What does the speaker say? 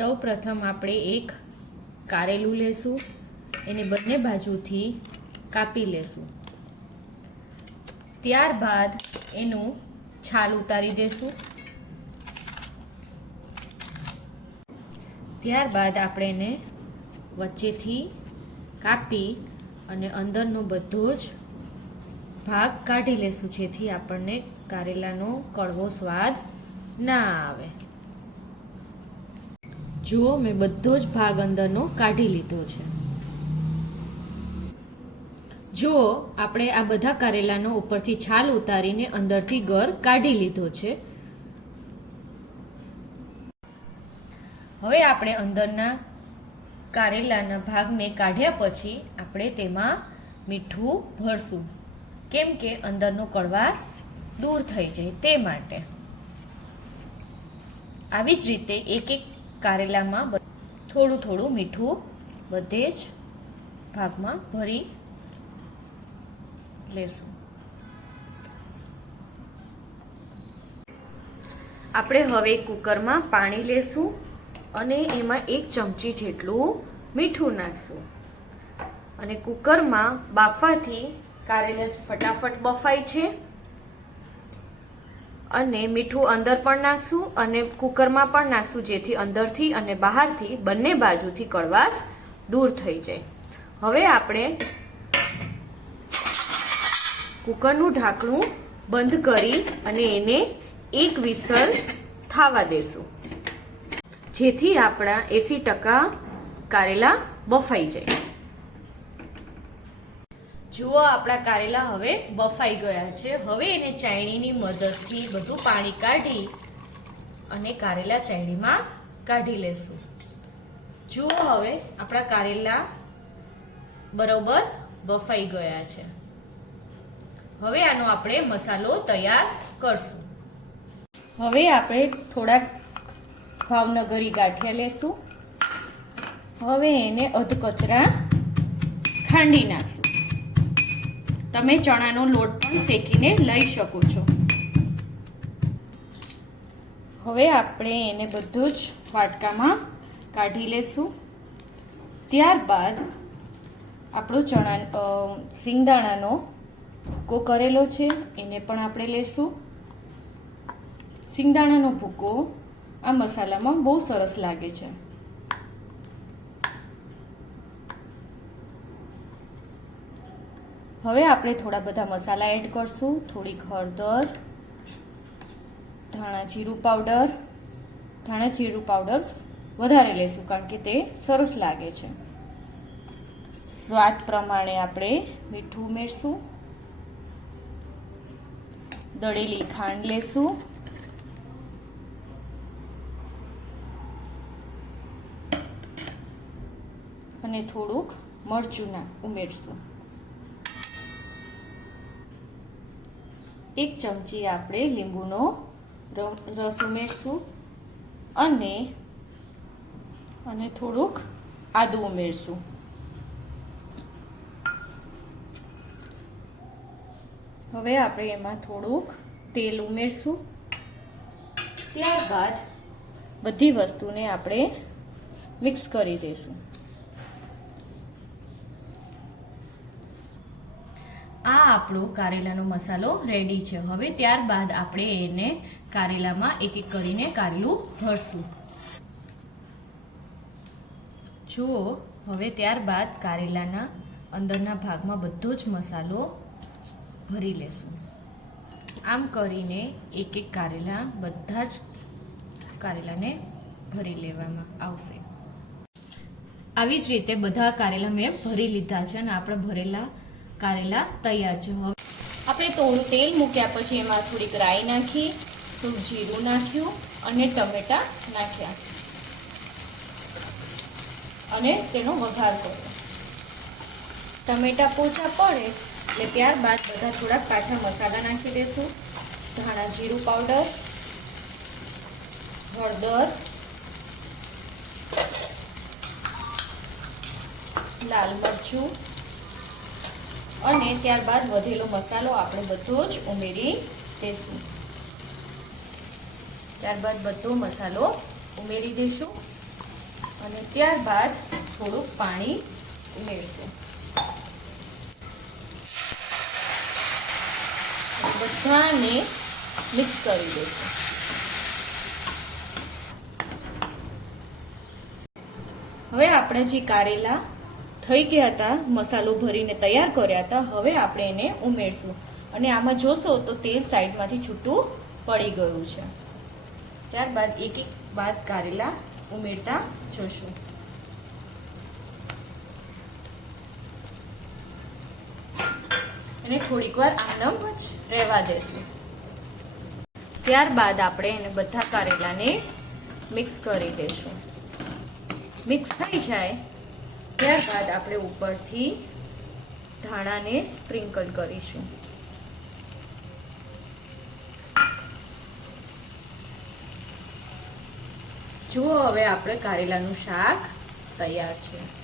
સૌ પ્રથમ આપણે એક કારેલું લેશું, એને બંને બાજુથી કાપી લેશું. ત્યારબાદ એનું છાલ ઉતારી દેશું. ત્યારબાદ આપણે એને વચ્ચેથી કાપી અને અંદરનો બધો જ ભાગ કાઢી લેશું, જેથી આપણને કારેલાનો કડવો સ્વાદ ના આવે. જુઓ મેં બધો જ ભાગ અંદરનો કાઢી લીધો છે. જુઓ આપણે આ બધા કારેલાનો ઉપરથી છાલ ઉતારીને અંદરથી ગર કાઢી લીધો છે, હવે આપણે અંદરના કારેલાના ભાગને કાઢ્યા પછી આપણે તેમાં મીઠું ભરશું. કેમ કે અંદરનો કડવાશ દૂર થઈ જાય તે માટે. આવી જ રીતે એક એક કારેલામાં થોડું થોડું મીઠું બધે જ ભાગમાં ભરી લેશું. આપણે હવે કુકરમાં પાણી લેશું અને એમાં એક ચમચી જેટલું મીઠું નાખશું. અને કુકરમાં બાફાથી કારેલા ફટાફટ બફાય છે. અને મીઠું અંદર પણ નાખશું અને કુકરમાં પણ નાખશું, જેથી અંદરથી અને બહારથી બંને બાજુથી કડવાશ દૂર થઈ જાય. હવે આપણે કુકરનું ઢાંકણું બંધ કરી અને એને એક વિસલ થાવા દેશું, જેથી આપણા એસી ટકા કારેલા બફાઈ જાય. જુઓ આપણા કારેલા હવે બફાઈ ગયા છે. હવે એને ચાયણીની મદદથી બધું પાણી કાઢી અને કારેલા ચાયણીમાં કાઢી લેશું. જુઓ હવે આપણા કારેલા બરોબર બફાઈ ગયા છે. હવે આનો આપણે મસાલો તૈયાર કરશું. હવે આપણે થોડાક ભાવનગરી ગાંઠિયા લેશું. હવે એને અધકચરા ખાંડી નાખશું. તમે ચણાનો લોટ પણ શેકીને લઈ શકો છો. હવે આપણે એને બધું જ વાટકામાં કાઢી લેશું. ત્યારબાદ આપણો ચણા સિંગદાણાનો ભૂકો કરેલો છે, એને પણ આપણે લેશું. સિંગદાણાનો ભૂકો આ મસાલામાં બહુ સરસ લાગે છે. હવે આપણે થોડા બધા મસાલા એડ કરશું. થોડીક હળદર, ધાણા જીરું પાવડર, ધાણા જીરું પાવડર વધારે લેશું કારણ કે તે સરસ લાગે છે. સ્વાદ પ્રમાણે આપણે મીઠું ઉમેરશું. દળેલી ખાંડ લેશું. અને થોડુંક મરચું ઉમેરશું. એક ચમચી આપણે લીંબુનો રસ ઉમેરશું અને અને થોડુંક આદું ઉમેરશું. હવે આપણે એમાં થોડુંક તેલ ઉમેરશું. ત્યારબાદ બધી વસ્તુને આપણે મિક્સ કરી દઈશું. આ આપણો કારેલાનો મસાલો રેડી છે. હવે ત્યારબાદ આપણે એને કારેલામાં એક એક કરીને કારેલું ભરશું. જુઓ હવે ત્યારબાદ કારેલાના અંદરના ભાગમાં બધો જ મસાલો ભરી લેશું. આમ કરીને એક એક કારેલા બધા જ કારેલાને ભરી લેવામાં આવશે. આવી જ રીતે બધા કારેલા મેં ભરી લીધા છે અને આપણે ભરેલા કારેલા તૈયાર છે હવે. આપણે થોડું તેલ મૂક્યા પછી એમાં થોડીક રાઈ નાખી, થોડું જીરું નાખ્યું અને ટમેટા નાખ્યા. અને તેનો વઘાર કર્યો. ટમેટા પોચા પડે એટલે ત્યારબાદ બધા થોડાક પાછા મસાલા નાખી દેશું. ધાણા જીરું પાવડર, હળદર, લાલ મરચું અને ત્યારબાદ વધેલો મસાલો આપણે બધો જ ઉમેરી દઈશું. ત્યારબાદ બધો મસાલો ઉમેરી દઈશું અને ત્યારબાદ થોડુંક પાણી ઉમેરશું. બધાને મિક્સ કરી દઈશું. હવે આપણે જે કારેલા થઈ ગયા હતા, મસાલો ભરીને તૈયાર કર્યા હતા, હવે આપણે એને ઉમેરશું. અને આમાં જોશો તો તેલ સાઈડમાંથી છૂટું પડી ગયું છે. ત્યારબાદ એક એક બાદ કારેલા ઉમેરતા જોશું. અને થોડીક વાર આનમ જ રહેવા દેશું. ત્યારબાદ આપણે એને બધા કારેલાને મિક્સ કરી દઈશું મિક્સ થઈ જાય ત્યારબાદ આપણે ઉપરથી ધાણાને સ્પ્રિંકલ કરીશું. જુઓ હવે આપણે કારેલાનું શાક તૈયાર છે.